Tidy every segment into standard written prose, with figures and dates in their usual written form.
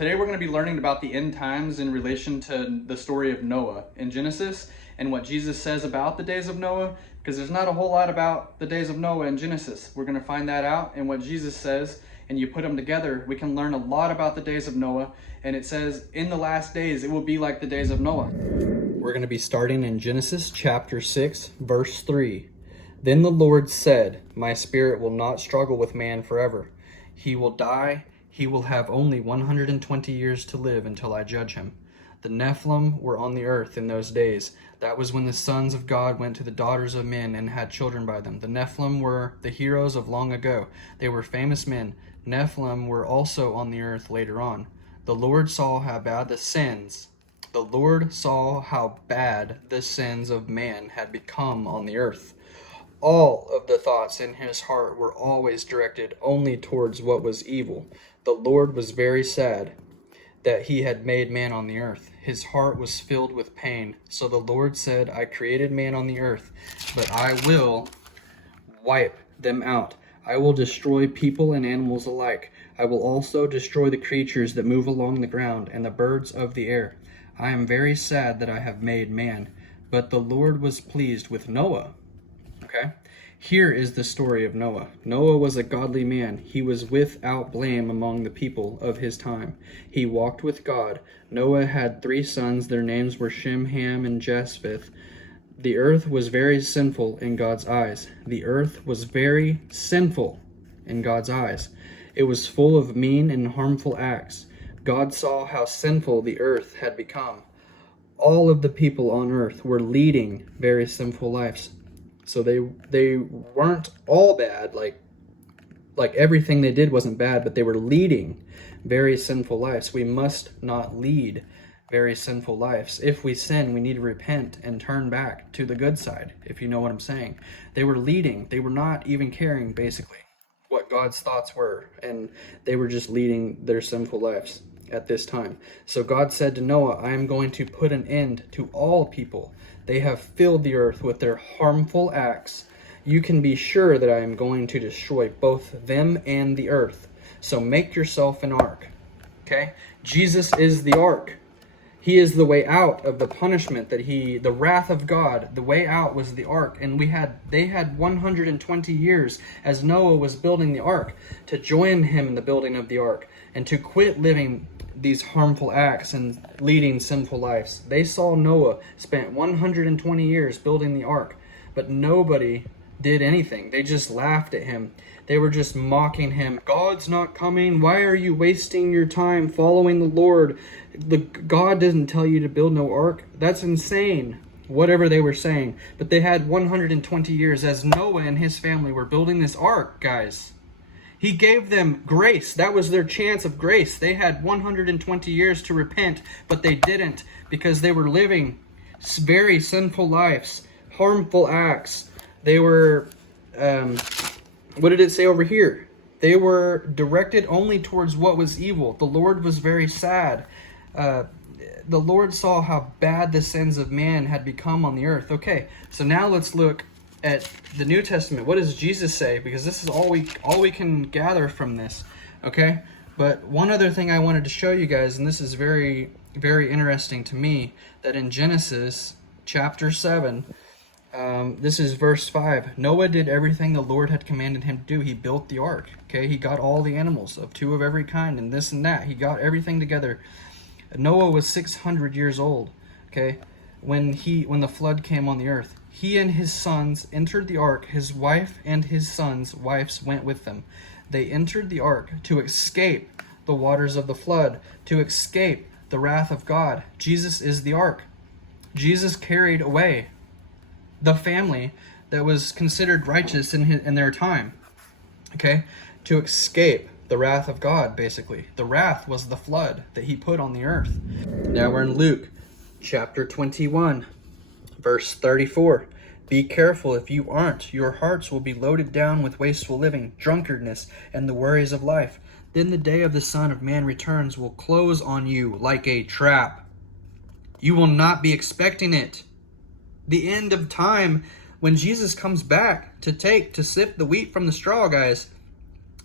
Today we're going to be learning about the end times in relation to the story of Noah in Genesis and what Jesus says about the days of Noah, because there's not a whole lot about the days of Noah in Genesis. We're going to find that out and what Jesus says, and you put them together, we can learn a lot about the days of Noah. And it says, in the last days, it will be like the days of Noah. We're going to be starting in Genesis chapter 6, verse 3. Then the Lord said, "My spirit will not struggle with man forever. He will die. He will have only 120 years to live until I judge him." The Nephilim were on the earth in those days. That was when the sons of God went to the daughters of men and had children by them. The Nephilim were the heroes of long ago. They were famous men. Nephilim were also on the earth later on. The Lord saw how bad the sins of man had become on the earth. All of the thoughts in his heart were always directed only towards what was evil. The Lord was very sad that he had made man on the earth. His heart was filled with pain. So the Lord said, "I created man on the earth, but I will wipe them out. I will destroy people and animals alike. I will also destroy the creatures that move along the ground and the birds of the air. I am very sad that I have made man." But the Lord was pleased with Noah. Okay, here is the story of Noah. Noah was a godly man. He was without blame among the people of his time. He walked with God. Noah had 3 sons. Their names were Shem, Ham, and Japheth. The earth was very sinful in God's eyes. The earth was very sinful in God's eyes. It was full of mean and harmful acts. God saw how sinful the earth had become. All of the people on earth were leading very sinful lives. So they weren't all bad, like everything they did wasn't bad, but they were leading very sinful lives. We must not lead very sinful lives. If we sin, we need to repent and turn back to the good side, if you know what I'm saying. They were leading. They were not even caring, basically, what God's thoughts were, and they were just leading their sinful lives at this time. So God said to Noah, "I am going to put an end to all people. They have filled the earth with their harmful acts. You can be sure that I am going to destroy both them and the earth. So make yourself an ark." Okay? Jesus is the ark. He is the way out of the punishment the wrath of God. The way out was the ark. And they had 120 years as Noah was building the ark to join him in the building of the ark and to quit living these harmful acts and leading sinful lives. They saw Noah spent 120 years building the ark, but nobody did anything. They just laughed at him. They were just mocking him. "God's not coming. Why are you wasting your time following the Lord? God didn't tell you to build no ark. That's insane." Whatever they were saying. But they had 120 years as Noah and his family were building this ark, guys. He gave them grace. That was their chance of grace. They had 120 years to repent, but they didn't because they were living very sinful lives, harmful acts. They were, what did it say over here? They were directed only towards what was evil. The Lord was very sad. The Lord saw how bad the sins of man had become on the earth. Okay, so now let's look at the New Testament. What does Jesus say? Because this is all we can gather from this. Okay, but one other thing I wanted to show you guys, and this is very, very interesting to me, that in Genesis chapter 7, this is verse 5. Noah did everything the Lord had commanded him to do. He built the ark. Okay, he got all the animals of 2 of every kind and this and that. He got everything together. Noah was 600 years old. Okay, when the flood came on the earth. He and his sons entered the ark. His wife and his sons' wives went with them. They entered the ark to escape the waters of the flood, to escape the wrath of God. Jesus is the ark. Jesus carried away the family that was considered righteous in their time. Okay? To escape the wrath of God, basically. The wrath was the flood that he put on the earth. Now we're in Luke chapter 21. Verse 34, "Be careful if you aren't. Your hearts will be loaded down with wasteful living, drunkenness, and the worries of life. Then the day of the Son of Man returns will close on you like a trap. You will not be expecting it." The end of time, when Jesus comes back to sift the wheat from the straw, guys,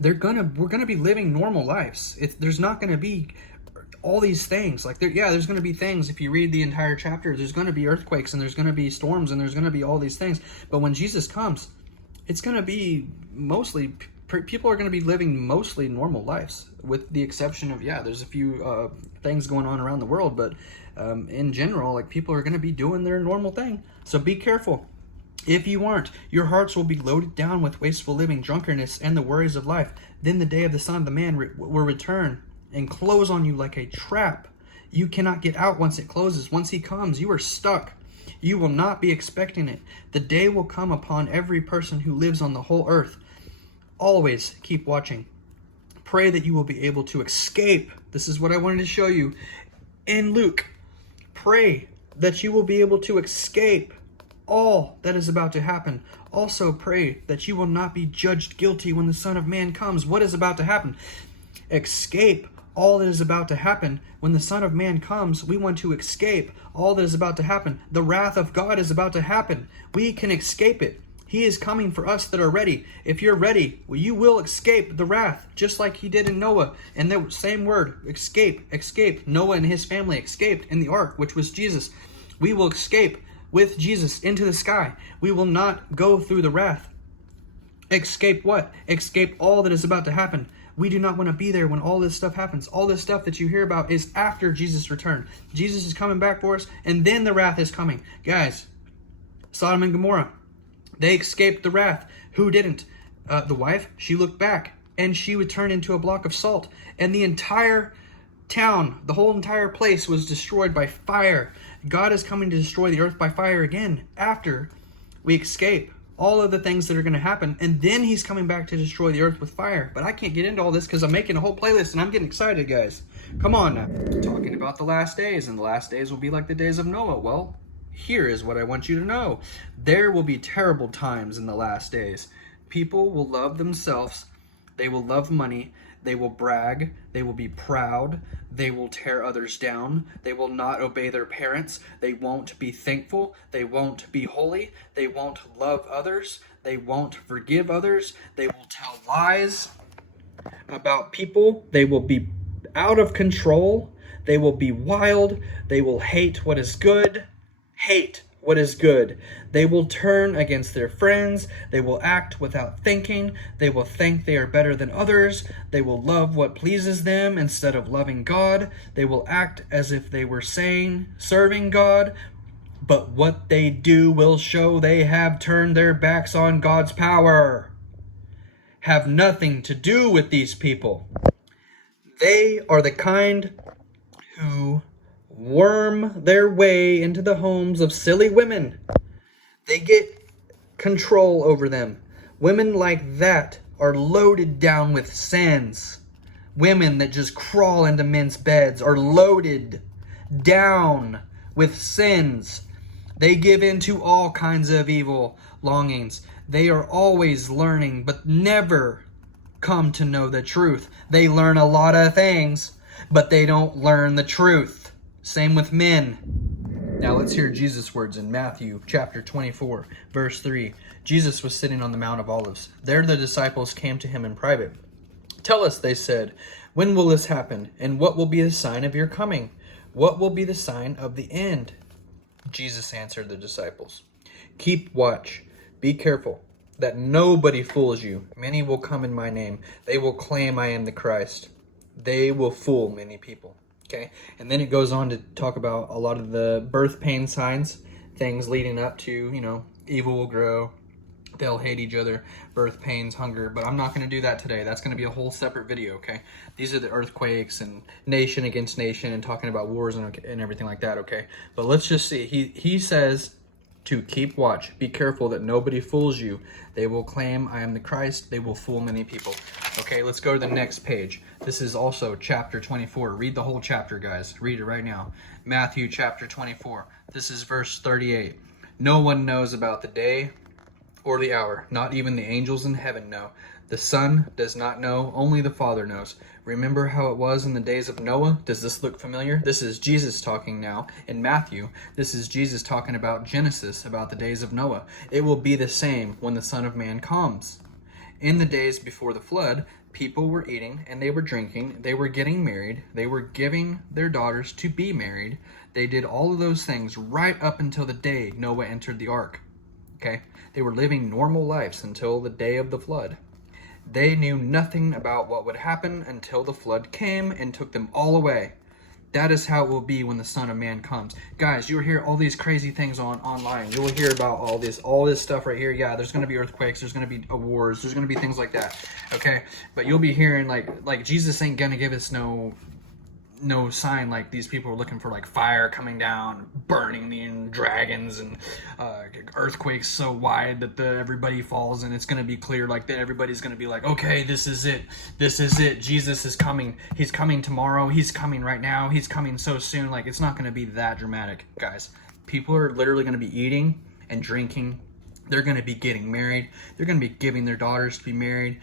we're gonna be living normal lives. There's not gonna be all these things. Like, there's going to be things. If you read the entire chapter, there's going to be earthquakes, and there's going to be storms, and there's going to be all these things. But when Jesus comes, it's going to be mostly, people are going to be living mostly normal lives, with the exception of, there's a few things going on around the world, but in general, like, people are going to be doing their normal thing. So be careful. If you aren't, your hearts will be loaded down with wasteful living, drunkenness, and the worries of life. Then the day of the Son of the Man will return and close on you like a trap. You cannot get out once it closes. Once he comes, you are stuck. You will not be expecting it. The day will come upon every person who lives on the whole earth. Always keep watching. Pray that you will be able to escape. This is what I wanted to show you in Luke. Pray that you will be able to escape all that is about to happen. Also pray that you will not be judged guilty when the Son of Man comes. What is about to happen? Escape all that is about to happen. When the Son of Man comes, we want to escape all that is about to happen. The wrath of God is about to happen. We can escape it. He is coming for us that are ready. If you're ready, you will escape the wrath, just like he did in Noah. And the same word, escape. Noah and his family escaped in the ark, which was Jesus. We will escape with Jesus into the sky. We will not go through the wrath. Escape what? Escape all that is about to happen. We do not want to be there when all this stuff happens. All this stuff that you hear about is after Jesus' return. Jesus is coming back for us, and then the wrath is coming. Guys, Sodom and Gomorrah, they escaped the wrath. Who didn't? The wife, she looked back, and she would turn into a block of salt. And the entire town, the whole entire place was destroyed by fire. God is coming to destroy the earth by fire again after we escape all of the things that are going to happen, and then he's coming back to destroy the earth with fire. But I can't get into all this because I'm making a whole playlist and I'm getting excited, guys. Come on now. Talking about the last days, and the last days will be like the days of Noah. Well, here is what I want you to know. There will be terrible times in the last days. People will love themselves. They will love money. They will brag. They will be proud. They will tear others down. They will not obey their parents. They won't be thankful. They won't be holy. They won't love others. They won't forgive others. They will tell lies about people. They will be out of control. They will be wild. They will hate what is good. Hate what is good. They will turn against their friends. They will act without thinking. They will think they are better than others. They will love what pleases them instead of loving God. They will act as if they were serving God, but what they do will show they have turned their backs on God's power. Have nothing to do with these people. They are the kind who worm their way into the homes of silly women. They get control over them. Women like that are loaded down with sins. Women that just crawl into men's beds are loaded down with sins. They give in to all kinds of evil longings. They are always learning, but never come to know the truth. They learn a lot of things, but they don't learn the truth. Same with men. Now let's hear Jesus' words in Matthew chapter 24, verse 3. Jesus was sitting on the Mount of Olives. There the disciples came to him in private. Tell us, they said, when will this happen? And what will be the sign of your coming? What will be the sign of the end? Jesus answered the disciples, keep watch. Be careful that nobody fools you. Many will come in my name. They will claim I am the Christ. They will fool many people. Okay, and then it goes on to talk about a lot of the birth pain signs, things leading up to, evil will grow, they'll hate each other, birth pains, hunger, but I'm not going to do that today. That's going to be a whole separate video, okay? These are the earthquakes and nation against nation and talking about wars and everything like that, okay? But let's just see. He says to keep watch. Be careful that nobody fools you. They will claim I am the Christ. They will fool many people. Okay, let's go to the next page. This is also chapter 24. Read the whole chapter, guys. Read it right now. Matthew chapter 24. This is verse 38. No one knows about the day or the hour. Not even the angels in heaven know. The Son does not know. Only the Father knows. Remember how it was in the days of Noah? Does this look familiar? This is Jesus talking now in Matthew. This is Jesus talking about Genesis, about the days of Noah. It will be the same when the Son of Man comes. In the days before the flood, People were eating and they were drinking. They were getting married. They were giving their daughters to be married. They did all of those things right up until the day Noah entered the ark. Okay? They were living normal lives until the day of the flood. They knew nothing about what would happen until the flood came and took them all away. That is how it will be when the Son of Man comes. Guys, you will hear all these crazy things online. You will hear about all this stuff right here. Yeah, there's going to be earthquakes. There's going to be wars. There's going to be things like that. Okay? But you'll be hearing like Jesus ain't going to give us no sign like these people are looking for like fire coming down, burning me, and dragons and earthquakes so wide that everybody falls and it's going to be clear like that. Everybody's going to be like, okay, this is it. Jesus is coming. He's coming tomorrow. He's coming right now. He's coming so soon. Like, it's not going to be that dramatic, guys. People are literally going to be eating and drinking. They're going to be getting married. They're going to be giving their daughters to be married.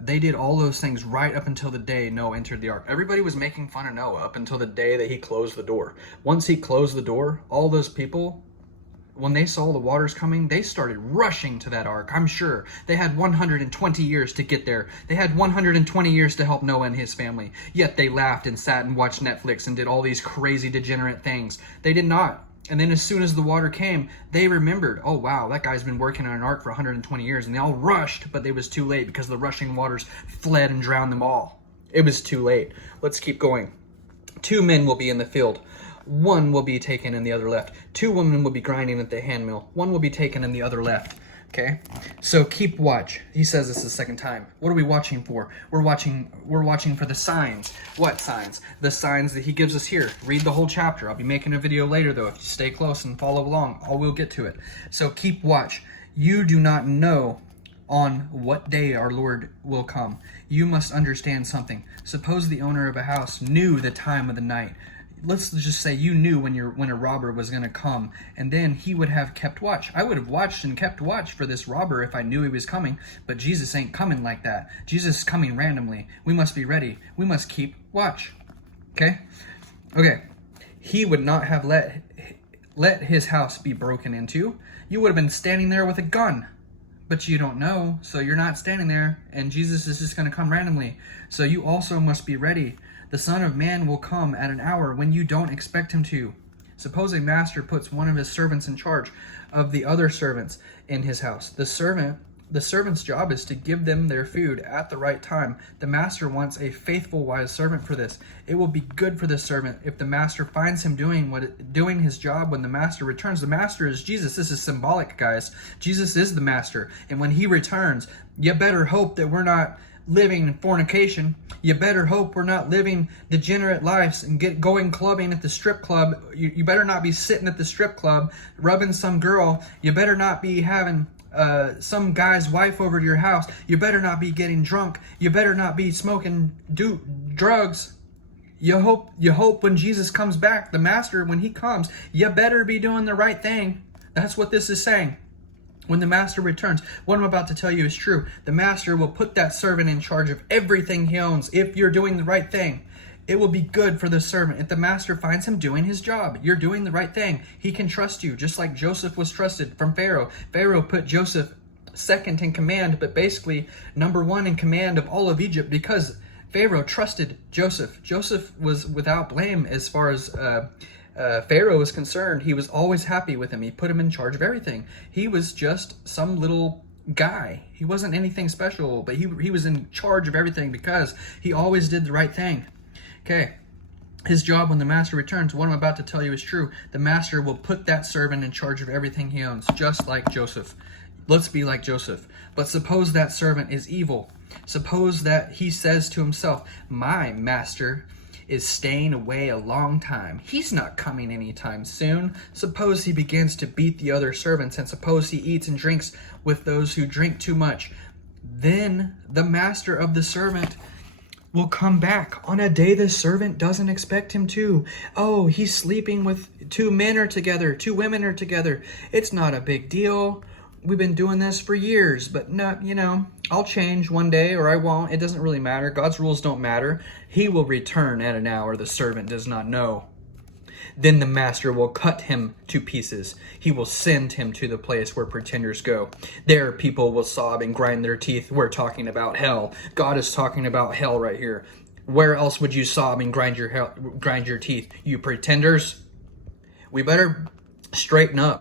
They did all those things right up until the day Noah entered the ark. Everybody was making fun of Noah up until the day that he closed the door. Once he closed the door, all those people, when they saw the waters coming, they started rushing to that ark. I'm sure they had 120 years to get there. They had 120 years to help Noah and his family. Yet they laughed and sat and watched Netflix and did all these crazy degenerate things. They did not. And then as soon as the water came, they remembered, oh wow, that guy's been working on an ark for 120 years. And they all rushed, but it was too late because the rushing waters fled and drowned them all. It was too late. Let's keep going. 2 men will be in the field. 1 will be taken and the other left. 2 women will be grinding at the handmill. 1 will be taken and the other left. Okay? So keep watch. He says this the second time. What are we watching for? We're watching for the signs. What signs? The signs that he gives us here. Read the whole chapter. I'll be making a video later though. If you stay close and follow along, we'll get to it. So keep watch. You do not know on what day our Lord will come. You must understand something. Suppose the owner of a house knew the time of the night. Let's just say you knew when a robber was going to come, and then he would have kept watch. I would have watched and kept watch for this robber if I knew he was coming, but Jesus ain't coming like that. Jesus is coming randomly. We must be ready. We must keep watch. Okay? He would not have let his house be broken into. You would have been standing there with a gun. But you don't know, so you're not standing there, and Jesus is just going to come randomly. So you also must be ready. The Son of Man will come at an hour when you don't expect him to. Suppose a master puts one of his servants in charge of the other servants in his house. The servant's job is to give them their food at the right time. The master wants a faithful, wise servant for this. It will be good for the servant if the master finds him doing his job when the master returns. The master is Jesus. This is symbolic, guys. Jesus is the master. And when he returns, you better hope that we're not living in fornication. You better hope we're not living degenerate lives and going clubbing at the strip club. You better not be sitting at the strip club rubbing some girl. You better not be having some guy's wife over to your house. You better not be getting drunk. You better not be smoking drugs. You hope when Jesus comes back, the master, when he comes, you better be doing the right thing. That's what this is saying. When the master returns, what I'm about to tell you is true. The master will put that servant in charge of everything he owns if you're doing the right thing. It will be good for the servant if the master finds him doing his job. You're doing the right thing. He can trust you, just like Joseph was trusted from Pharaoh. Pharaoh put Joseph second in command, but basically number 1 in command of all of Egypt because Pharaoh trusted Joseph. Joseph was without blame as far as Pharaoh is concerned. He was always happy with him. He put him in charge of everything. He was just some little guy. He wasn't anything special, but he was in charge of everything because he always did the right thing. Okay. His job when the master returns, what I'm about to tell you is true. The master will put that servant in charge of everything he owns, just like Joseph. Let's be like Joseph. But suppose that servant is evil. Suppose that he says to himself, my master is staying away a long time. He's not coming anytime soon. Suppose he begins to beat the other servants, and suppose he eats and drinks with those who drink too much. Then the master of the servant will come back on a day the servant doesn't expect him to. Oh, he's sleeping with 2 men are together, 2 women are together. It's not a big deal. We've been doing this for years, but no, I'll change one day or I won't. It doesn't really matter. God's rules don't matter. He will return at an hour the servant does not know. Then the master will cut him to pieces. He will send him to the place where pretenders go. There people will sob and grind their teeth. We're talking about hell. God is talking about hell right here. Where else would you sob and grind your teeth? You pretenders? We better straighten up.